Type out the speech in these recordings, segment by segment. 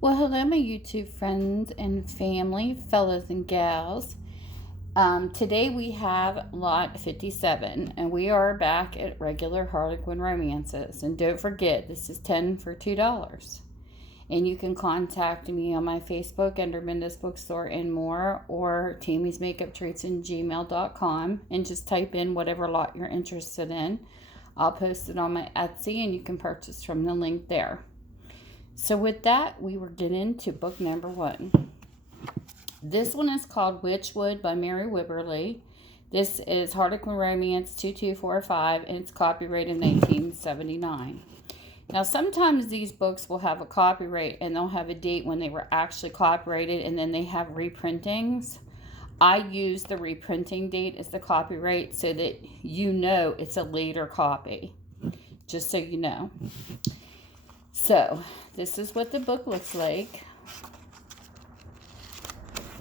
Well, hello, my YouTube friends and family, fellows and gals. Today we have lot 57, and we are back at regular Harlequin Romances. And don't forget, this is 10 for $2. And you can contact me on my Facebook under Minda's Bookstore and more, or Tammy's Makeup Treats in gmail.com, and just type in whatever lot you're interested in. I'll post it on my Etsy, and you can purchase from the link there. So with that, we will get into book number 1. This one is called Witchwood by Mary Wibberly. This is Harlequin Romance 2245, and it's copyrighted 1979. Now, sometimes these books will have a copyright, and they'll have a date when they were actually copyrighted, and then they have reprintings. I use the reprinting date as the copyright so that you know it's a later copy, just so you know. So, this is what the book looks like,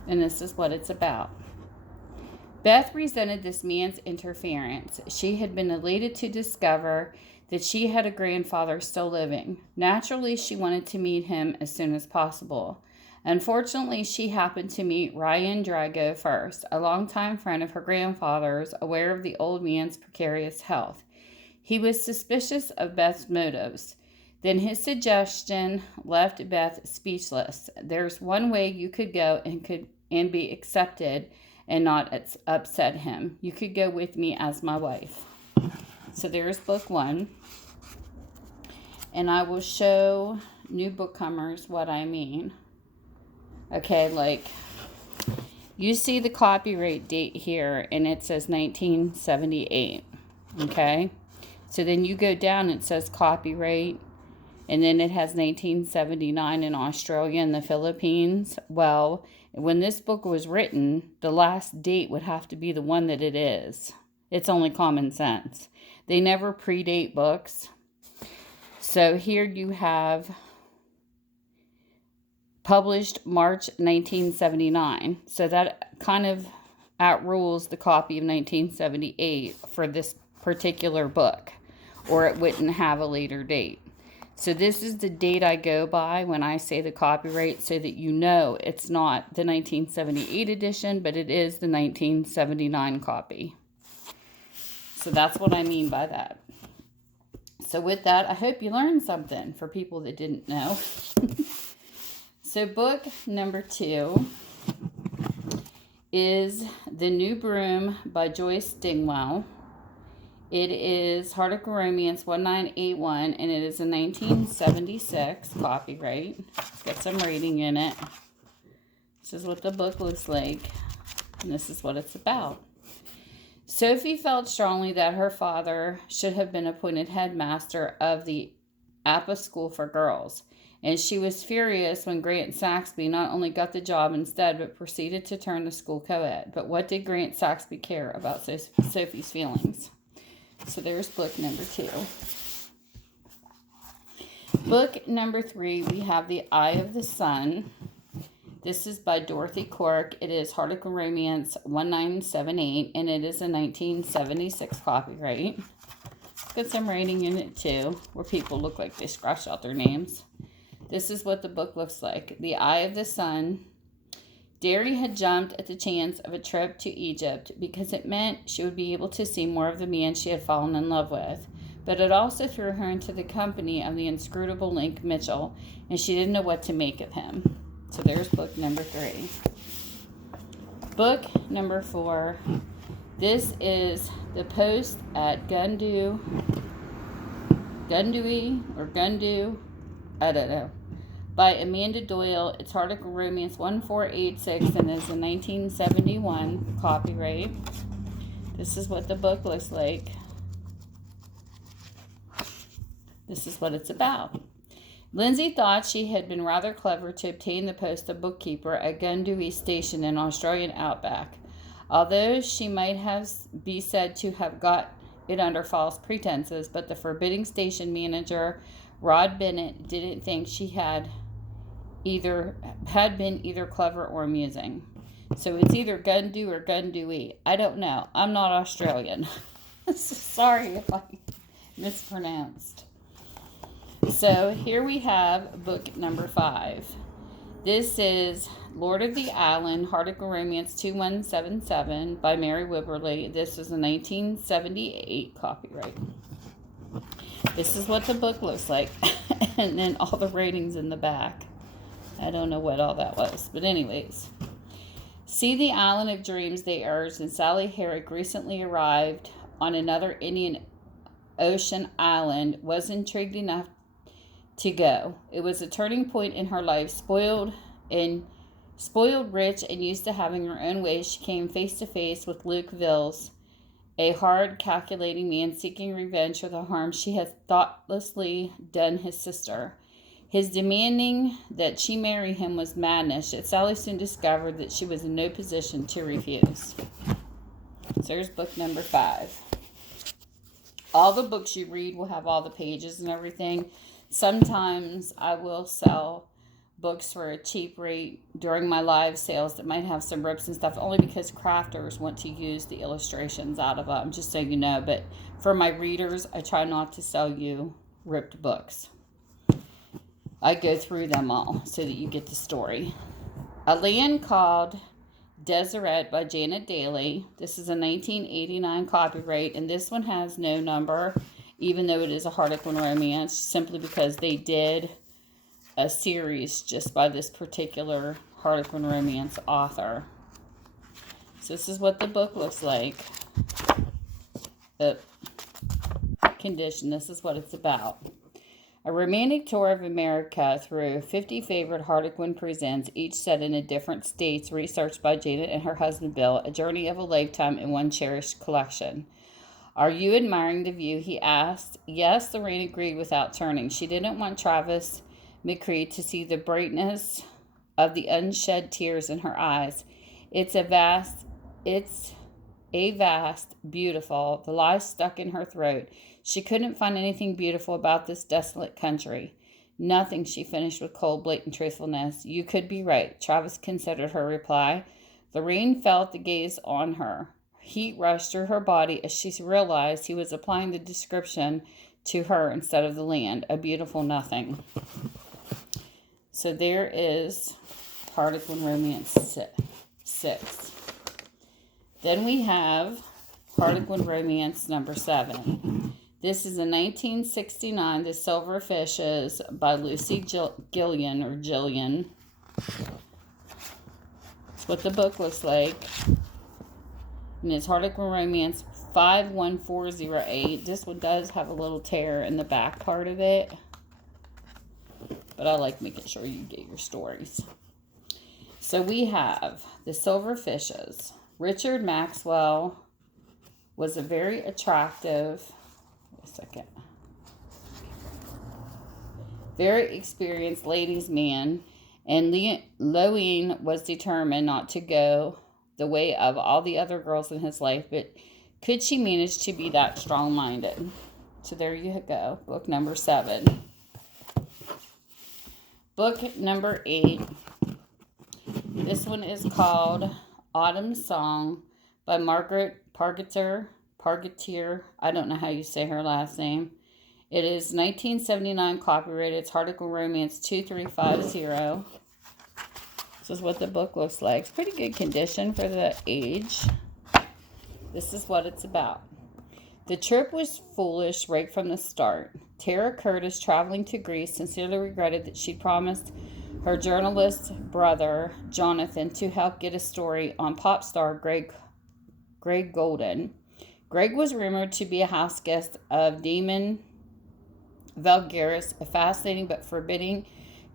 and this is what it's about. Beth resented this man's interference. She had been elated to discover that she had a grandfather still living. Naturally, she wanted to meet him as soon as possible. Unfortunately, she happened to meet Ryan Drago first, a longtime friend of her grandfather's, aware of the old man's precarious health. He was suspicious of Beth's motives. Then his suggestion left Beth speechless. There's one way you could go and be accepted and not upset him. You could go with me as my wife. So there's book 1. And I will show new bookcomers what I mean. Okay, like you see the copyright date here, and it says 1978. Okay, so then you go down, it says copyright. And then it has 1979 in Australia and the Philippines. Well, when this book was written, the last date would have to be the one that it is. It's only common sense. They never predate books. So here you have published March 1979. So that kind of outrules the copy of 1978 for this particular book, or it wouldn't have a later date. So this is the date I go by when I say the copyright, so that you know it's not the 1978 edition, but it is the 1979 copy. So that's what I mean by that. So with that, I hope you learned something for people that didn't know. So book number 2 is The New Broom by Joyce Dingwell. It is Harlequin Romance 1981, and it is a 1976 copyright. It's got some rating in it. This is what the book looks like, and this is what it's about. Sophie felt strongly that her father should have been appointed headmaster of the APA school for girls, and she was furious when Grant Saxby not only got the job instead, but proceeded to turn the school co-ed. But what did Grant Saxby care about Sophie's feelings? So there's book number 2. Book number 3, we have The Eye of the Sun. This is by Dorothy Cork. It is Harlequin Romance 1978, and it is a 1976 copyright. It's got some rating in it too, where people look like they scratched out their names. This is what the book looks like. The Eye of the Sun. Derry had jumped at the chance of a trip to Egypt because it meant she would be able to see more of the man she had fallen in love with. But it also threw her into the company of the inscrutable Link Mitchell, and she didn't know what to make of him. So there's book number 3. Book number 4. This is The Post at Gundooee, I don't know, by Amanda Doyle. It's Harlequin Romance 1486, and is a 1971 copyright. This is what the book looks like. This is what it's about. Lindsay thought she had been rather clever to obtain the post of bookkeeper at Gundooee Station in Australian outback, although she might be said to have got it under false pretenses, but the forbidding station manager, Rod Bennett, didn't think she had been either clever or amusing. So it's either Gundooee or Gundooee. I don't know. I'm not Australian. Sorry if I mispronounced. So here we have book number 5. This is Lord of the Island, Harlequin Romance 2177 by Mary Wibberly. This is a 1978 copyright. This is what the book looks like. And then all the ratings in the back. I don't know what all that was. But anyways. See the Island of Dreams, they urged, and Sally Herrick recently arrived on another Indian Ocean island, was intrigued enough to go. It was a turning point in her life. Spoiled, rich, and used to having her own way, she came face to face with Luke Villes, a hard, calculating man seeking revenge for the harm she had thoughtlessly done his sister. His demanding that she marry him was madness, yet Sally soon discovered that she was in no position to refuse. So there's book number 5. All the books you read will have all the pages and everything. Sometimes I will sell books for a cheap rate during my live sales that might have some rips and stuff, only because crafters want to use the illustrations out of them, just so you know. But for my readers, I try not to sell you ripped books. I go through them all so that you get the story. A Land Called Deseret by Janet Dailey. This is a 1989 copyright, and this one has no number, even though it is a Harlequin romance, simply because they did a series just by this particular Harlequin romance author. So this is what the book looks like. The condition, this is what it's about. A romantic tour of America through 50 favorite Harlequin presents, each set in a different states, researched by Janet and her husband Bill, a journey of a lifetime in one cherished collection. Are you admiring the view? He asked. Yes, Lorraine agreed without turning. She didn't want Travis McCree to see the brightness of the unshed tears in her eyes. It's a vast, beautiful, the lie stuck in her throat. She couldn't find anything beautiful about this desolate country. Nothing, she finished with cold, blatant truthfulness. You could be right. Travis considered her reply. Lorraine felt the gaze on her. Heat rushed through her body as she realized he was applying the description to her instead of the land. A beautiful nothing. So there is Harlequin Romance 6. Then we have Harlequin Romance number 7. This is a 1969, The Silver Fishes by Lucy Gillen, or Jillian. That's what the book looks like. And it's Harlequin Romance 51408. This one does have a little tear in the back part of it. But I like making sure you get your stories. So we have The Silver Fishes. Richard Maxwell was a very attractive, very experienced ladies' man, and Loine was determined not to go the way of all the other girls in his life, but could she manage to be that strong-minded? So there you go, book number 7. Book number 8. This one is called Autumn Song by Margaret Pargeter. I don't know how you say her last name. It is 1979 copyrighted. It's Harlequin Romance 2350. This is what the book looks like. It's pretty good condition for the age. This is what it's about. The trip was foolish right from the start. Tara Curtis, traveling to Greece, sincerely regretted that she promised her journalist brother, Jonathan, to help get a story on pop star Greg Golden. Greg was rumored to be a house guest of Damon Valgaris, a fascinating but forbidding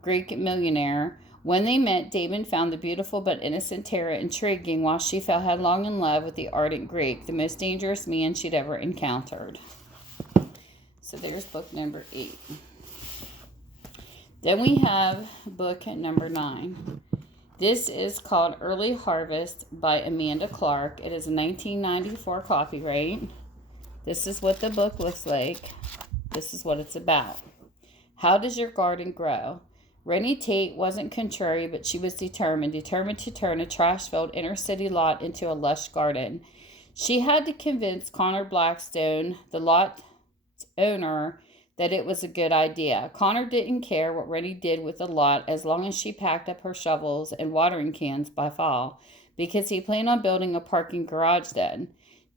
Greek millionaire. When they met, Damon found the beautiful but innocent Tara intriguing, while she fell headlong in love with the ardent Greek, the most dangerous man she'd ever encountered. So there's book number 8. Then we have book number 9. This is called Early Harvest by Amanda Clark. It is a 1994 copyright. This is what the book looks like. This is what it's about. How does your garden grow? Rennie Tate wasn't contrary, but she was determined to turn a trash-filled inner-city lot into a lush garden. She had to convince Connor Blackstone, the lot's owner, that it was a good idea. Connor didn't care what Reddy did with the lot as long as she packed up her shovels and watering cans by fall, because he planned on building a parking garage then.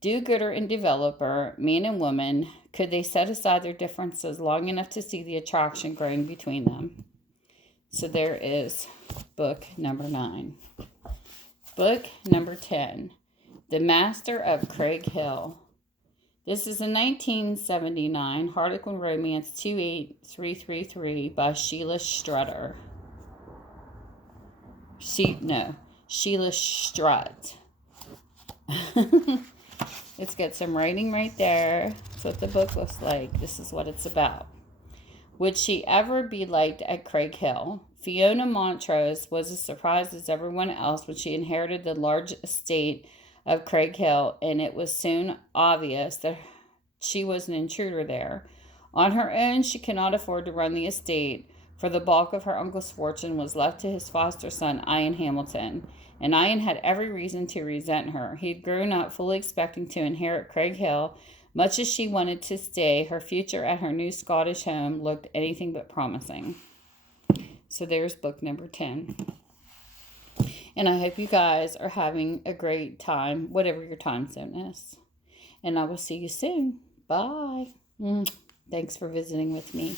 Do-gooder and developer, man and woman, could they set aside their differences long enough to see the attraction growing between them? So there is book number 9. Book number 10, The Master of Craighill. This is a 1979 Harlequin Romance 28333 by Sheila Strutter. Sheila Strutt. It's got some writing right there. That's what the book looks like. This is what it's about. Would she ever be liked at Craighill? Fiona Montrose was as surprised as everyone else when she inherited the large estate of Craighill, and it was soon obvious that she was an intruder there. On her own, she cannot afford to run the estate, for the bulk of her uncle's fortune was left to his foster son, Ian Hamilton, and Ian had every reason to resent her. He had grown up fully expecting to inherit Craighill. Much as she wanted to stay, her future at her new Scottish home looked anything but promising. So there's book number 10. And I hope you guys are having a great time, whatever your time zone is. And I will see you soon. Bye. Thanks for visiting with me.